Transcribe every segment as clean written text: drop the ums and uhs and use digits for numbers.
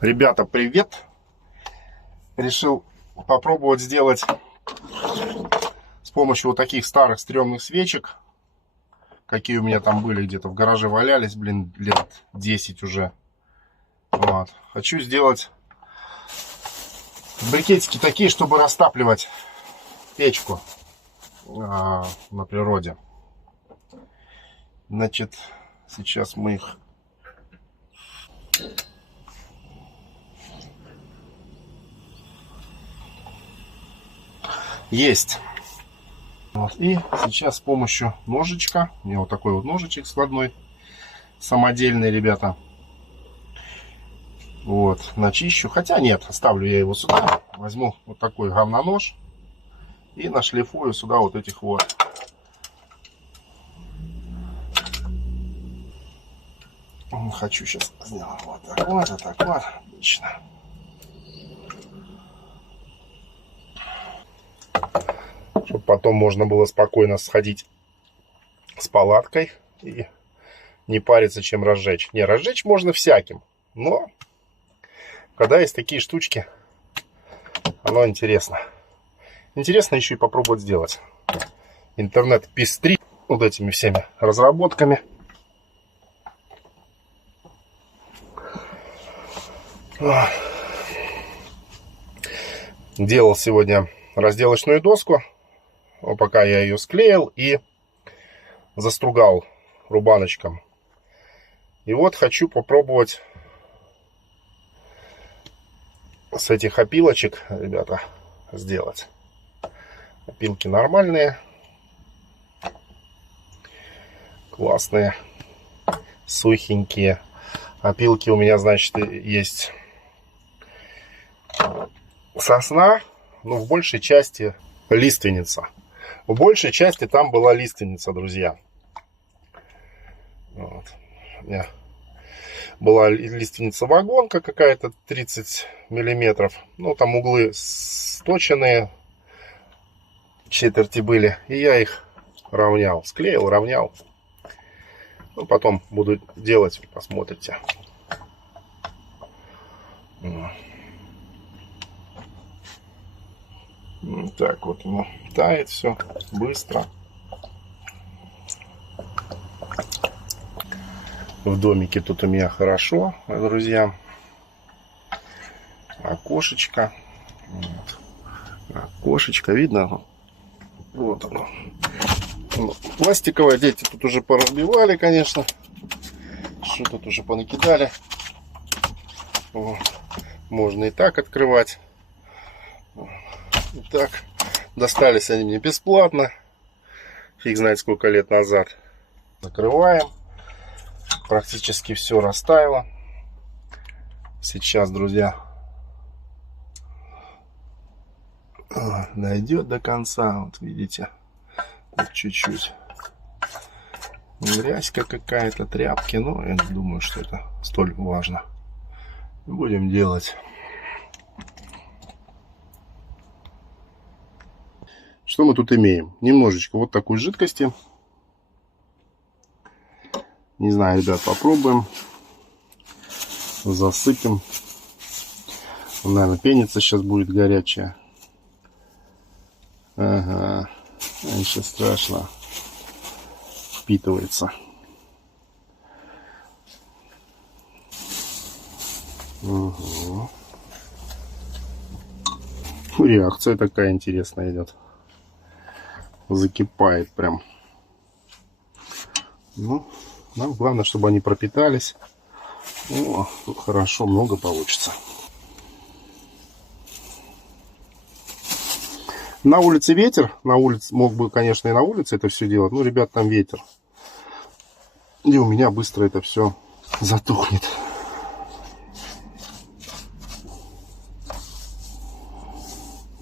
Ребята, привет! Решил попробовать сделать с помощью вот таких старых стрёмных свечек, какие у меня там были, где-то в гараже валялись, блин, лет 10 уже. Вот. Хочу сделать брикетики такие, чтобы растапливать печку на природе. Значит, сейчас мы их есть. Вот. И сейчас с помощью ножичка, у меня вот такой вот ножичек складной, самодельный, ребята. Вот, начищу. Хотя нет, оставлю я его сюда. Возьму вот такой говнонож и нашлифую сюда вот этих вот. Хочу сейчас сделать вот так вот, а так вот. Отлично. Чтобы потом можно было спокойно сходить с палаткой и не париться, чем разжечь. Не, разжечь можно всяким, но когда есть такие штучки, оно интересно. Интересно еще и попробовать сделать. Интернет пестрит вот этими всеми разработками. Делал сегодня разделочную доску. Пока я ее склеил и застругал рубаночком. И вот хочу попробовать с этих опилочек, ребята, сделать. Опилки нормальные, классные, сухенькие. Опилки у меня, значит, есть сосна, но в большей части лиственница. В большей части там была лиственница, друзья. Вот. У меня была лиственница вагонка какая-то 30 миллиметров. Ну, там углы сточенные, четверти были. И я их равнял. Склеил, равнял. Ну, потом буду делать, посмотрите. Так вот, ну, тает все быстро. В домике тут у меня хорошо, друзья. Окошечко. Вот. Окошечко видно? Вот оно. Пластиковое. Дети тут уже поразбивали, конечно. Что тут уже понакидали. Вот. Можно и так открывать. Так, достались они мне бесплатно. Фиг знает сколько лет назад. Закрываем. Практически все растаяло. Сейчас, друзья, дойдет до конца. Вот видите, чуть-чуть грязька какая-то, тряпки. Но я не думаю, что это столь важно. Будем делать. Что мы тут имеем? Немножечко вот такой жидкости. Не знаю, ребят, попробуем. Засыпем. Наверное, пениться сейчас будет горячая. Ага. Ничего страшного. Впитывается. Угу. Реакция такая интересная идет. Закипает прям. Ну, нам главное, чтобы они пропитались. О, тут хорошо, много получится. На улице ветер. На улице мог бы, конечно, и на улице это все делать. Но, ребят, там ветер. И у меня быстро это все затухнет.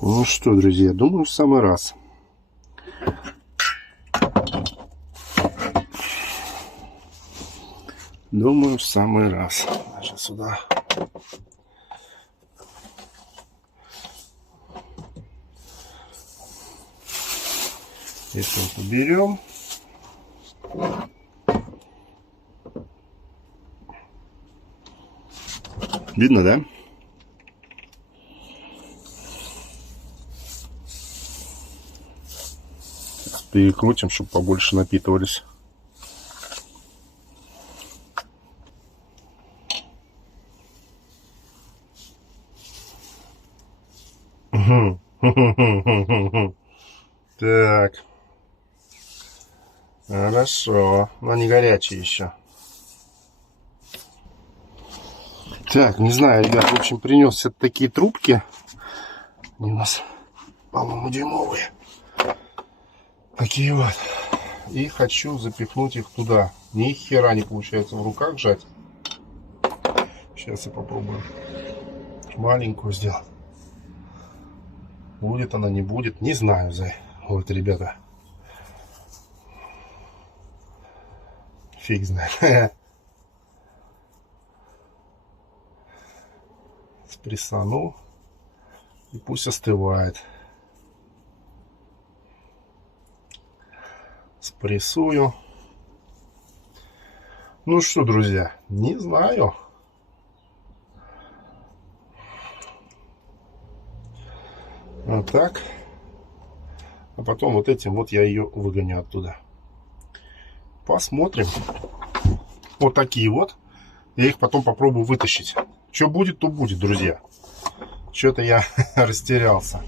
Ну что, друзья, думаю, в самый раз. Думаю, в самый раз. Даже сюда. Это вот уберем. Видно, да? Перекрутим, чтобы побольше напитывались. Так. Хорошо. Но не горячие еще. Так, не знаю, ребят, в общем, принес вот такие трубки. Они у нас, по-моему, дюймовые. Такие вот. И хочу запихнуть их туда. Ни хера не получается в руках сжать. Сейчас я попробую маленькую сделать. Будет она, не будет, не знаю. Вот, ребята. Фиг знает. Спрессану. И пусть остывает. Спрессую. Ну что, друзья, не знаю. Вот так. А потом вот этим вот я ее выгоню оттуда. Посмотрим. Вот такие вот. Я их потом попробую вытащить. Что будет, то будет, друзья. Что-то я растерялся.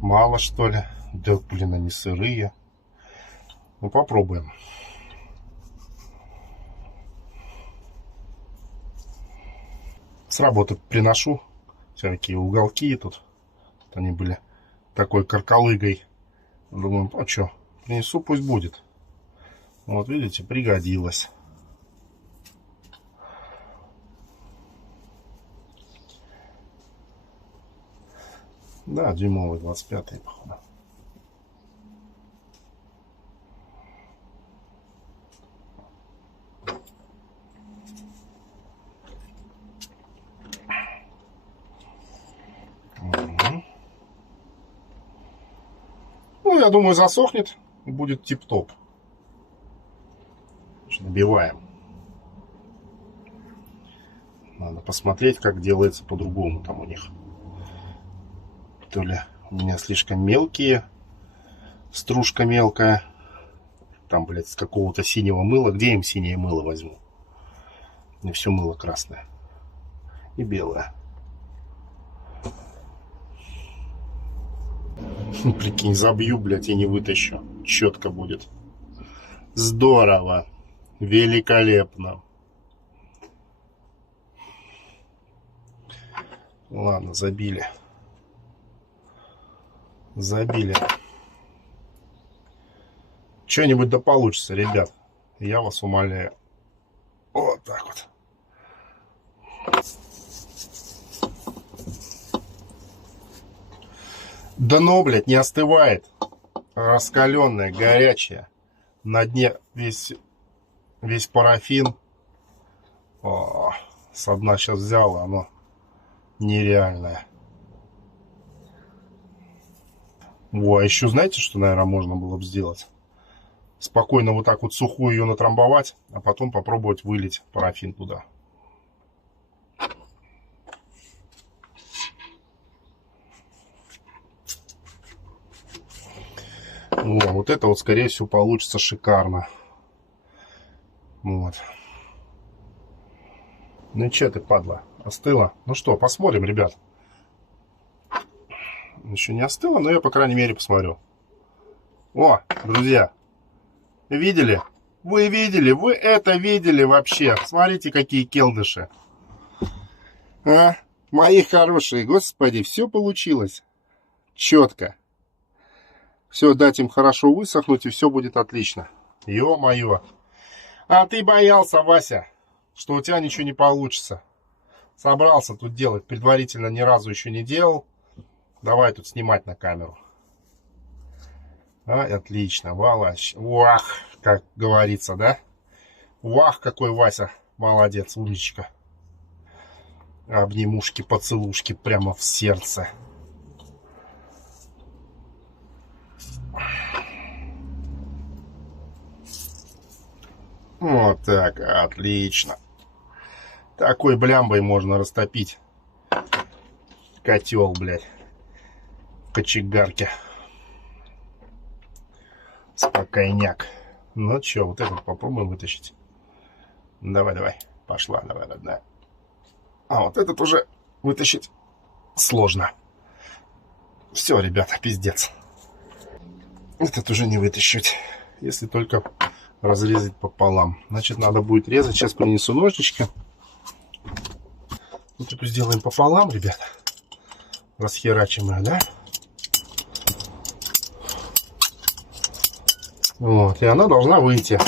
Мало, что ли? Да, блин, они сырые. Ну, попробуем. С работы приношу всякие уголки тут. Вот они были такой каркалыгой. Думаю, а что, принесу, пусть будет. Вот, видите, пригодилось. Да, дюймовый 25-й, походу. Ну, я думаю, засохнет и будет тип-топ. Набиваем. Надо посмотреть, как делается по-другому там у них. То ли у меня слишком мелкие, стружка мелкая. Там, блядь, с какого-то синего мыла. Где им синее мыло возьму? И все мыло красное. И белое. Прикинь, забью, блядь, и не вытащу. Четко будет. Здорово. Великолепно. Ладно, забили. Забили. Что-нибудь да получится, ребят. Я вас умоляю. Вот так вот. Дно, блядь, не остывает. Раскаленное, горячее. На дне весь парафин. О, со дна сейчас взял, оно нереальное. Во, а еще знаете, что, наверное, можно было бы сделать? Спокойно вот так вот сухую ее натрамбовать, а потом попробовать вылить парафин туда. Во, вот это вот, скорее всего, получится шикарно. Вот. Ну и че ты, падла, остыла? Ну что, посмотрим, ребят. Еще не остыло, но я, по крайней мере, посмотрю. О, друзья, видели? Вы видели? Вы это видели вообще? Смотрите, какие келдыши. А? Мои хорошие, господи, все получилось. Четко. Все, дать им хорошо высохнуть, и все будет отлично. Ё-моё. А ты боялся, Вася, что у тебя ничего не получится. Собрался тут делать. Предварительно ни разу еще не делал. Давай тут снимать на камеру. А, отлично, Валаш. Вах, как говорится, да? Вах, какой Вася. Молодец, умничка. Обнимушки, поцелушки прямо в сердце. Вот так, отлично. Такой блямбой можно растопить котел, блядь, в кочегарке. Спокойняк. Ну чё, вот этот попробуем вытащить. Давай, давай. Пошла, давай, родная. А вот этот уже вытащить сложно. Все, ребята, пиздец. Этот уже не вытащить, если только разрезать пополам. Значит, надо будет резать. Сейчас принесу ножички. Вот эту сделаем пополам, ребята. Расхерачим ее, да? Вот, и она должна выйти.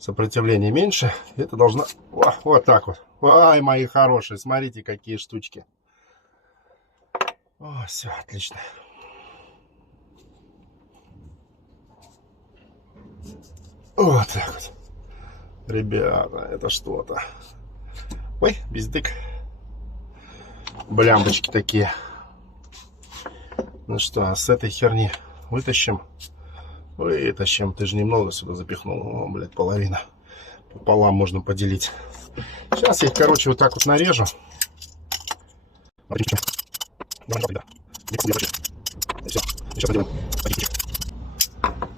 Сопротивление меньше. Это должна... вот так вот. Ай, мои хорошие, смотрите, какие штучки. О, все, отлично. Вот так вот. Ребята, это что-то. Ой, бездык. Блямбочки такие. Ну что, с этой херни вытащим. Вытащим. Ты же немного сюда запихнул. О, блядь, половина. Пополам можно поделить. Сейчас я их, короче, вот так вот нарежу.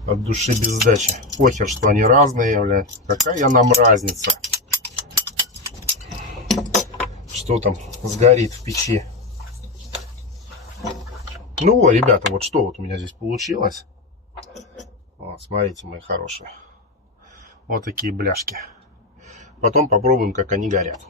От души без сдачи. Похер, что они разные, блядь. Какая нам разница? Что там сгорит в печи? Ну, ребята, вот что вот у меня здесь получилось. Вот, смотрите, мои хорошие. Вот такие бляшки. Потом попробуем, как они горят.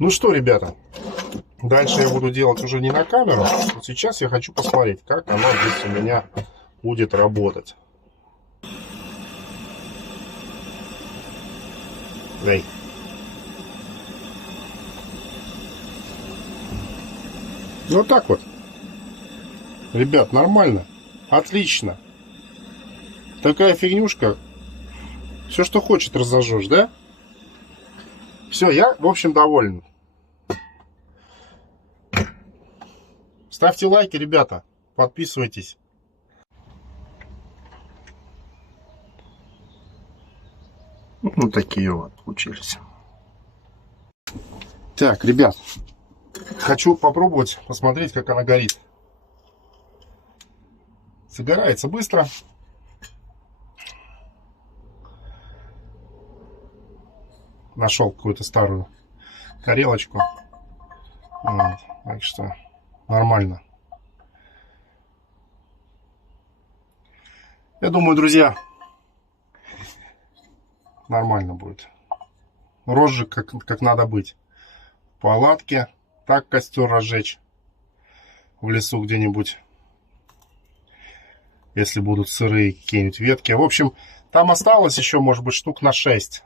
Ну что, ребята, дальше я буду делать уже не на камеру. Вот сейчас я хочу посмотреть, как оно здесь у меня будет работать. Эй. Вот так вот. Ребят, нормально. Отлично. Такая фигнюшка. Все, что хочет, разожжешь, да? Все, я, в общем, доволен. Ставьте лайки, ребята. Подписывайтесь. Вот такие вот получились. Так, ребят. Хочу попробовать посмотреть, как она горит. Загорается быстро. Нашел какую-то старую тарелочку. Вот, так что нормально. Я думаю, друзья, нормально будет. Розжиг как надо быть. В палатке. Так костер разжечь. В лесу где-нибудь. Если будут сырые какие-нибудь ветки. В общем, там осталось еще, может быть, штук на 6.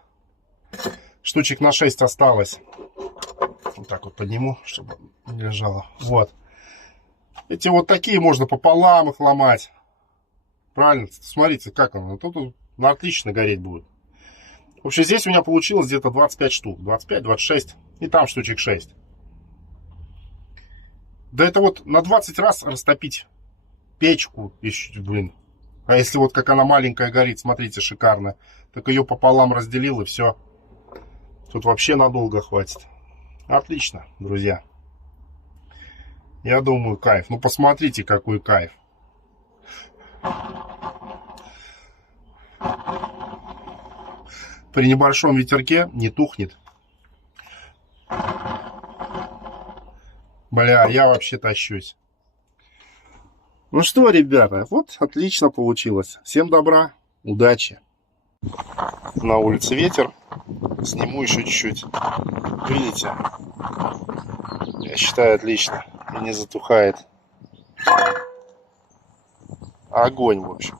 Штучек на 6 осталось. Вот так вот подниму, чтобы не лежало. Вот. Эти вот такие можно пополам их ломать. Правильно? Смотрите, как оно. Тут отлично гореть будет. В общем, здесь у меня получилось где-то 25 штук. 25-26. И там штучек 6. Да это вот на 20 раз растопить печку. Еще, блин. А если вот как она маленькая горит, смотрите, шикарно. Так ее пополам разделил и все. Тут вообще надолго хватит. Отлично, друзья. Я думаю, кайф. Ну, посмотрите, какой кайф. При небольшом ветерке не тухнет. Бля, я вообще тащусь. Ну что, ребята, вот отлично получилось. Всем добра, удачи. На улице ветер. Сниму еще чуть-чуть. Видите? Я считаю, отлично. И не затухает. Огонь, в общем.